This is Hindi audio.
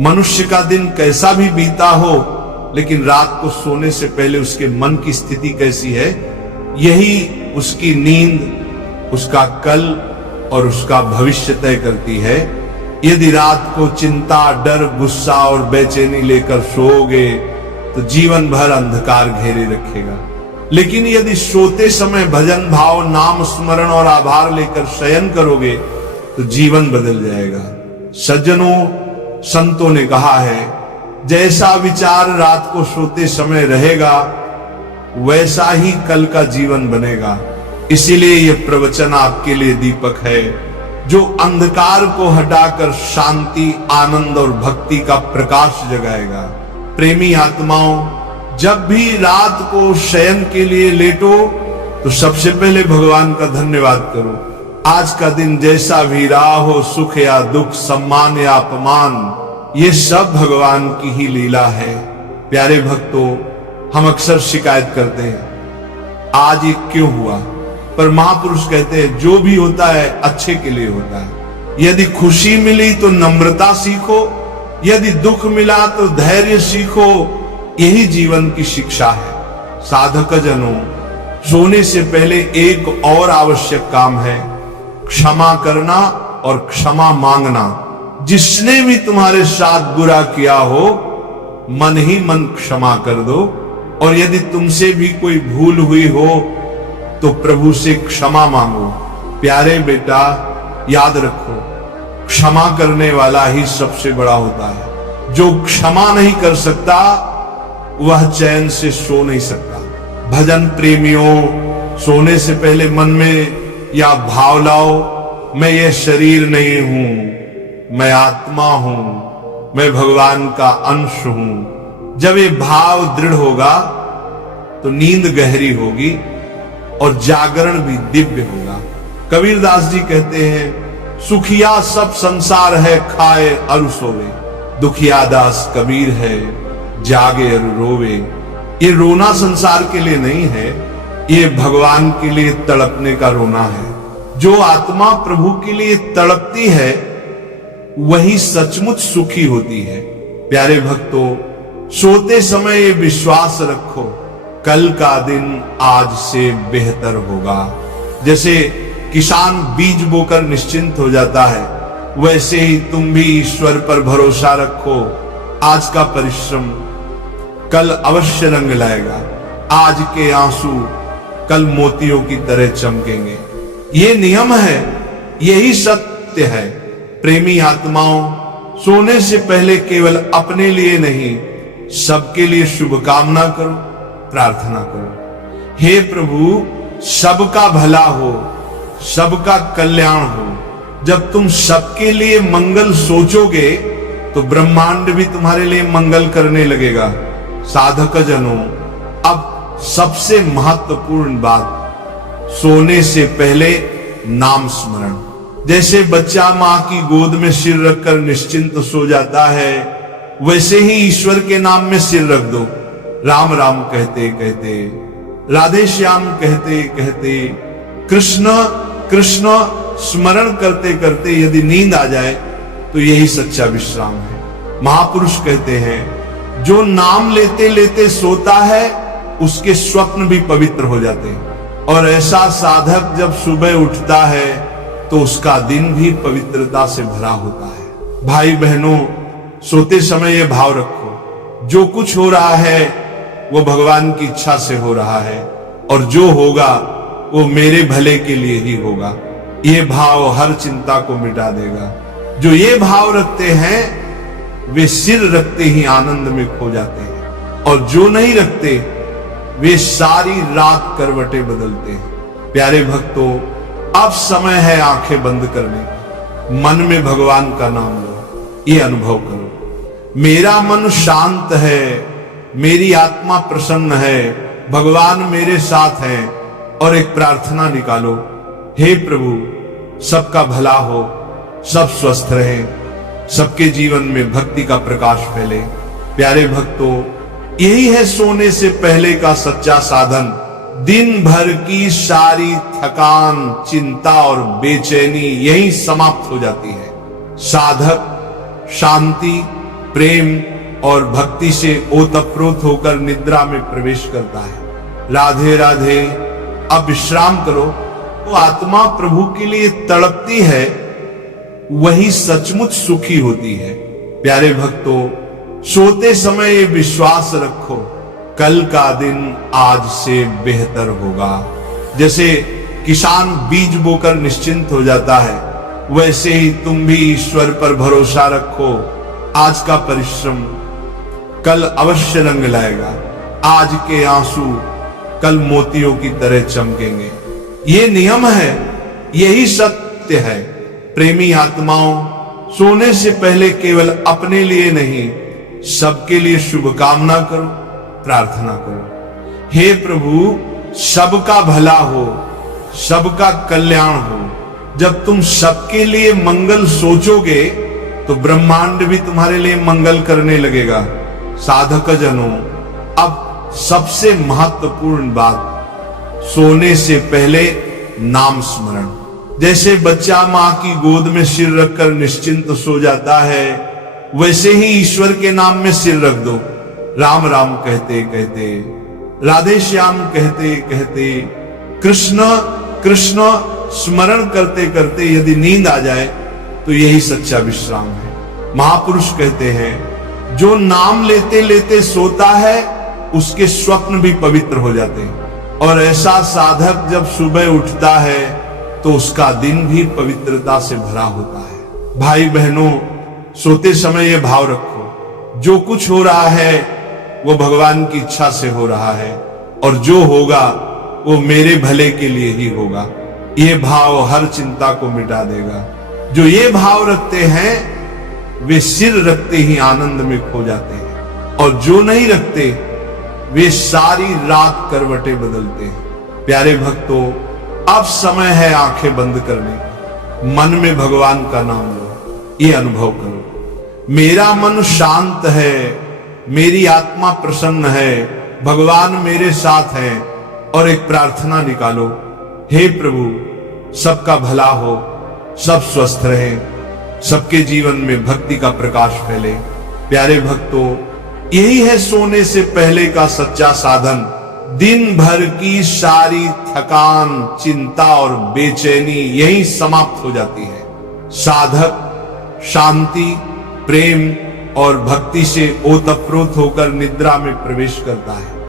मनुष्य का दिन कैसा भी बीता हो, लेकिन रात को सोने से पहले उसके मन की स्थिति कैसी है, यही उसकी नींद, उसका कल और उसका भविष्य तय करती है। यदि रात को चिंता, डर, गुस्सा और बेचैनी लेकर सोओगे तो जीवन भर अंधकार घेरे रखेगा। लेकिन यदि सोते समय भजन भाव, नाम स्मरण और आभार लेकर शयन करोगे तो जीवन बदल जाएगा। सज्जनों, संतों ने कहा है, जैसा विचार रात को सोते समय रहेगा वैसा ही कल का जीवन बनेगा। इसीलिए यह प्रवचन आपके लिए दीपक है, जो अंधकार को हटाकर शांति, आनंद और भक्ति का प्रकाश जगाएगा। प्रेमी आत्माओं, जब भी रात को शयन के लिए लेटो तो सबसे पहले भगवान का धन्यवाद करो। आज का दिन जैसा भी रहा हो, सुख या दुख, सम्मान या अपमान, ये सब भगवान की ही लीला है। प्यारे भक्तों, हम अक्सर शिकायत करते हैं, आज ये क्यों हुआ, पर महापुरुष कहते हैं जो भी होता है अच्छे के लिए होता है। यदि खुशी मिली तो नम्रता सीखो, यदि दुख मिला तो धैर्य सीखो, यही जीवन की शिक्षा है। साधक जनों, सोने से पहले एक और आवश्यक काम है, क्षमा करना और क्षमा मांगना। जिसने भी तुम्हारे साथ बुरा किया हो, मन ही मन क्षमा कर दो। और यदि तुमसे भी कोई भूल हुई हो तो प्रभु से क्षमा मांगो। प्यारे बेटा, याद रखो, क्षमा करने वाला ही सबसे बड़ा होता है। जो क्षमा नहीं कर सकता वह चैन से सो नहीं सकता। भजन प्रेमियों, सोने से पहले मन में या भाव लाओ, मैं ये शरीर नहीं हूं, मैं आत्मा हूं, मैं भगवान का अंश हूं। जब ये भाव दृढ़ होगा तो नींद गहरी होगी और जागरण भी दिव्य होगा। कबीरदास जी कहते हैं, सुखिया सब संसार है, खाए अरु सोवे, दुखिया दास कबीर है, जागे अरु रोवे। ये रोना संसार के लिए नहीं है, ये भगवान के लिए तड़पने का रोना है। जो आत्मा प्रभु के लिए तड़पती है वही सचमुच सुखी होती है। प्यारे भक्तों, सोते समय ये विश्वास रखो, कल का दिन आज से बेहतर होगा। जैसे किसान बीज बोकर निश्चिंत हो जाता है, वैसे ही तुम भी ईश्वर पर भरोसा रखो। आज का परिश्रम कल अवश्य रंग लाएगा। आज के आंसू कल मोतियों की तरह चमकेंगे। ये नियम है, यही सत्य है। प्रेमी आत्माओं, सोने से पहले केवल अपने लिए नहीं, सबके लिए शुभकामना करो, प्रार्थना करो। हे प्रभु, सबका भला हो, सबका कल्याण हो। जब तुम सबके लिए मंगल सोचोगे तो ब्रह्मांड भी तुम्हारे लिए मंगल करने लगेगा। साधक जनों, अब सबसे महत्वपूर्ण बात, सोने से पहले नाम स्मरण। जैसे बच्चा मां की गोद में सिर रखकर निश्चिंत सो जाता है, वैसे ही ईश्वर के नाम में सिर रख दो। राम राम कहते कहते, राधे श्याम कहते कहते, कृष्ण कृष्ण स्मरण करते करते यदि नींद आ जाए तो यही सच्चा विश्राम है। महापुरुष कहते हैं, जो नाम लेते लेते सोता है उसके स्वप्न भी पवित्र हो जाते हैं। और ऐसा साधक जब सुबह उठता है तो उसका दिन भी पवित्रता से भरा होता है। भाई बहनों, सोते समय ये भाव रखो, जो कुछ हो रहा है वो भगवान की इच्छा से हो रहा है, और जो होगा वो मेरे भले के लिए ही होगा। ये भाव हर चिंता को मिटा देगा। जो ये भाव रखते हैं वे सिर रखते ही आनंद में खो जाते हैं, और जो नहीं रखते वे सारी रात करवटें बदलते हैं। प्यारे भक्तों, अब समय है आंखें बंद करने का। मन में भगवान का नाम लो, ये अनुभव करो, मेरा मन शांत है, मेरी आत्मा प्रसन्न है, भगवान मेरे साथ हैं। और एक प्रार्थना निकालो, हे प्रभु, सबका भला हो, सब स्वस्थ रहें, सबके जीवन में भक्ति का प्रकाश फैले। प्यारे भक्तों, यही है सोने से पहले का सच्चा साधन। दिन भर की सारी थकान, चिंता और बेचैनी यही समाप्त हो जाती है। साधक शांति, प्रेम और भक्ति से ओतप्रोत होकर निद्रा में प्रवेश करता है। राधे राधे, अब विश्राम करो। वो आत्मा प्रभु के लिए तड़पती है, वही सचमुच सुखी होती है। प्यारे भक्तों, सोते समय ये विश्वास रखो, कल का दिन आज से बेहतर होगा। जैसे किसान बीज बोकर निश्चिंत हो जाता है, वैसे ही तुम भी ईश्वर पर भरोसा रखो। आज का परिश्रम कल अवश्य रंग लाएगा। आज के आंसू कल मोतियों की तरह चमकेंगे। ये नियम है, यही सत्य है। प्रेमी आत्माओं, सोने से पहले केवल अपने लिए नहीं, सबके लिए शुभकामना करो, प्रार्थना करो। हे प्रभु, सबका भला हो, सबका कल्याण हो। जब तुम सबके लिए मंगल सोचोगे तो ब्रह्मांड भी तुम्हारे लिए मंगल करने लगेगा। साधक जनों, अब सबसे महत्वपूर्ण बात, सोने से पहले नाम स्मरण। जैसे बच्चा मां की गोद में सिर रखकर निश्चिंत सो जाता है, वैसे ही ईश्वर के नाम में सिर रख दो। राम राम कहते कहते, राधे श्याम कहते कहते, कृष्ण कृष्ण स्मरण करते करते यदि नींद आ जाए तो यही सच्चा विश्राम है। महापुरुष कहते हैं, जो नाम लेते लेते सोता है उसके स्वप्न भी पवित्र हो जाते हैं, और ऐसा साधक जब सुबह उठता है तो उसका दिन भी पवित्रता से भरा होता है। भाई बहनों, सोते समय ये भाव रखो, जो कुछ हो रहा है वो भगवान की इच्छा से हो रहा है, और जो होगा वो मेरे भले के लिए ही होगा। ये भाव हर चिंता को मिटा देगा। जो ये भाव रखते हैं वे सिर रखते ही आनंद में खो जाते हैं, और जो नहीं रखते वे सारी रात करवटें बदलते हैं। प्यारे भक्तों, अब समय है आंखें बंद करने का। मन में भगवान का नाम लो, ये अनुभव करो, मेरा मन शांत है, मेरी आत्मा प्रसन्न है, भगवान मेरे साथ है। और एक प्रार्थना निकालो, हे प्रभु, सबका भला हो, सब स्वस्थ रहे, सबके जीवन में भक्ति का प्रकाश फैले। प्यारे भक्तों, यही है सोने से पहले का सच्चा साधन। दिन भर की सारी थकान, चिंता और बेचैनी यही समाप्त हो जाती है। साधक शांति, प्रेम और भक्ति से ओतप्रोत होकर निद्रा में प्रवेश करता है।